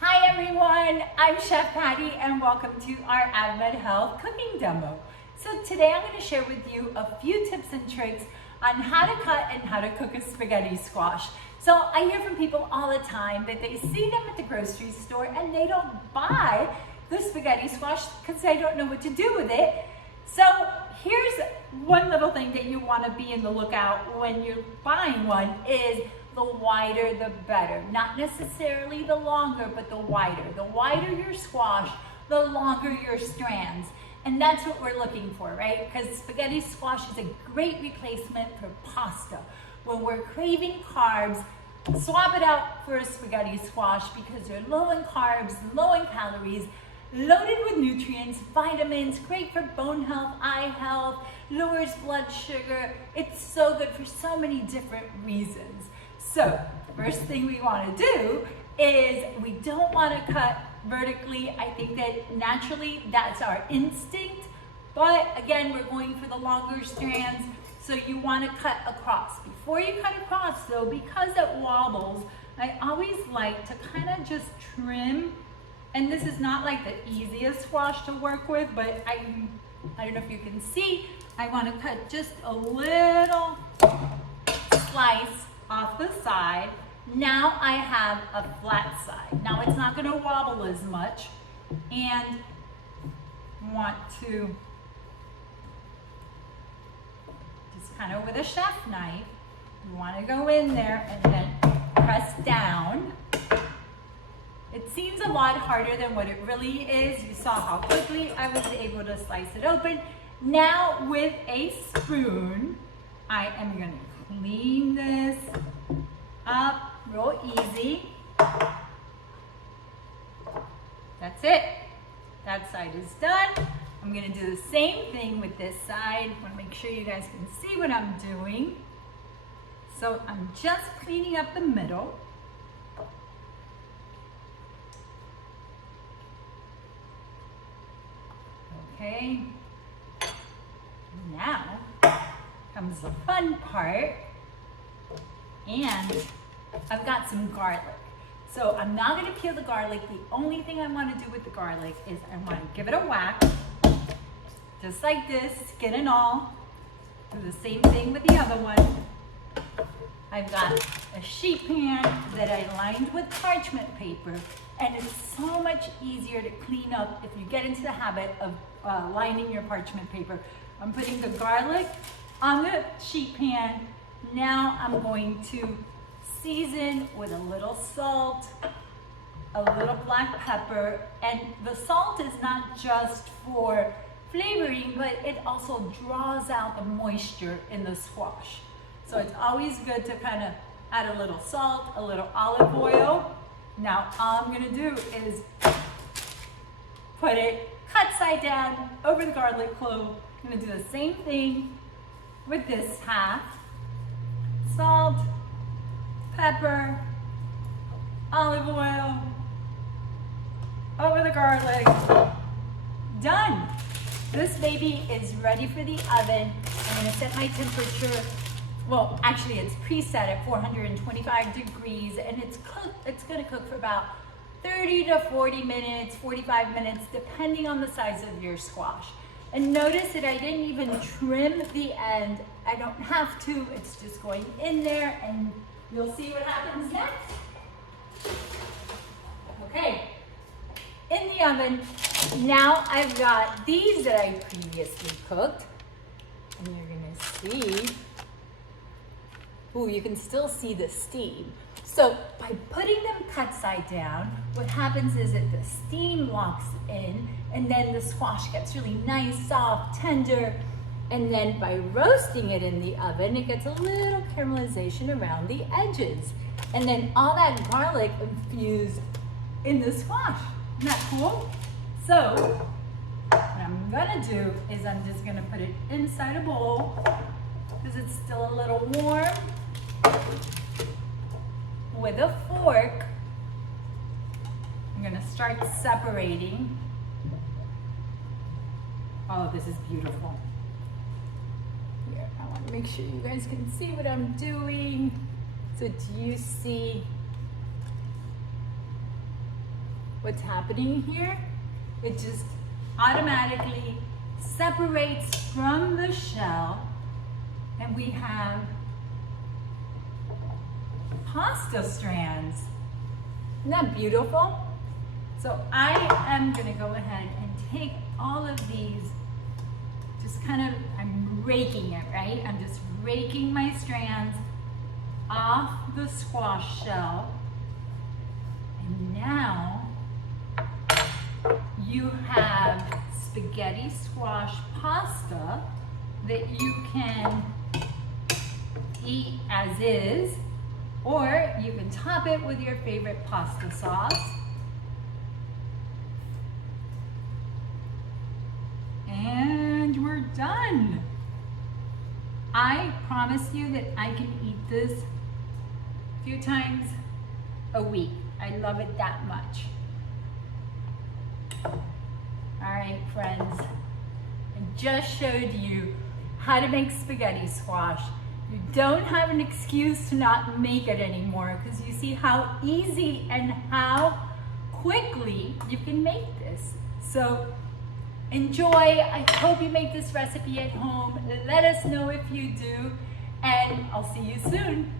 Hi everyone, I'm Chef Patty and welcome to our Avmed Health cooking demo. So today I'm going to share with you a few tips and tricks on how to cut and how to cook a spaghetti squash. So I hear from people all the time that they see them at the grocery store and they don't buy the spaghetti squash because they don't know what to do with it. So here's one little thing that you want to be in the lookout when you're buying one is the wider the better. Not necessarily the longer, but the wider. The wider your squash, the longer your strands. And that's what we're looking for, right? Because spaghetti squash is a great replacement for pasta. When we're craving carbs, swap it out for a spaghetti squash because they're low in carbs, low in calories, loaded with nutrients, vitamins, great for bone health, eye health, lowers blood sugar. It's so good for so many different reasons. So, first thing we want to do is we don't want to cut vertically. I think that naturally that's our instinct, but again, we're going for the longer strands, so you want to cut across. Before you cut across though, because it wobbles, I always like to kind of just trim, and this is not like the easiest squash to work with, but I don't know if you can see, I want to cut just a little slice off the side. Now I have a flat side. Now it's not going to wobble as much, and want to just kind of with a chef knife, you want to go in there and then press down. It seems a lot harder than what it really is. You saw how quickly I was able to slice it open. Now with a spoon, I am going to clean this up real easy. That's it. That side is done. I'm going to do the same thing with this side. I want to make sure you guys can see what I'm doing. So I'm just cleaning up the middle. Okay. Now comes the fun part, and I've got some garlic. So I'm not going to peel the garlic. The only thing I want to do with the garlic is I want to give it a whack, just like this, skin and all. Do the same thing with the other one. I've got a sheet pan that I lined with parchment paper, and it's so much easier to clean up if you get into the habit of lining your parchment paper. I'm putting the garlic on the sheet pan. Now I'm going to season with a little salt, a little black pepper, and the salt is not just for flavoring, but it also draws out the moisture in the squash. So it's always good to kind of add a little salt, a little olive oil. Now all I'm gonna do is put it cut side down over the garlic clove. I'm gonna do the same thing with this half. Salt, pepper, olive oil, over the garlic. Done. This baby is ready for the oven. I'm gonna set my temperature, well, actually it's preset at 425 degrees, and it's gonna cook for about 30 to 40 minutes, 45 minutes, depending on the size of your squash. And notice that I didn't even trim the end. I don't have to, it's just going in there, and you'll see what happens next. Okay, in the oven, now I've got these that I previously cooked, and you're gonna see, ooh, you can still see the steam. So by putting them cut side down, what happens is that the steam locks in, and then the squash gets really nice, soft, tender. And then by roasting it in the oven, it gets a little caramelization around the edges. And then all that garlic infused in the squash. Isn't that cool? So what I'm gonna do is I'm just gonna put it inside a bowl because it's still a little warm. With a fork, I'm gonna start separating. Oh, this is beautiful. Here, I want to make sure you guys can see what I'm doing. So do you see what's happening here, it just automatically separates from the shell, and we have pasta strands. Isn't that beautiful? So I am gonna go ahead and take all of these, just kind of, I'm raking it, right? I'm just raking my strands off the squash shell. And now you have spaghetti squash pasta that you can eat as is, or you can top it with your favorite pasta sauce. And we're done. I promise you that I can eat this a few times a week. I love it that much. All right, friends. I just showed you how to make spaghetti squash. You don't have an excuse to not make it anymore, because you see how easy and how quickly you can make this. So enjoy. I hope you make this recipe at home. Let us know if you do, and I'll see you soon.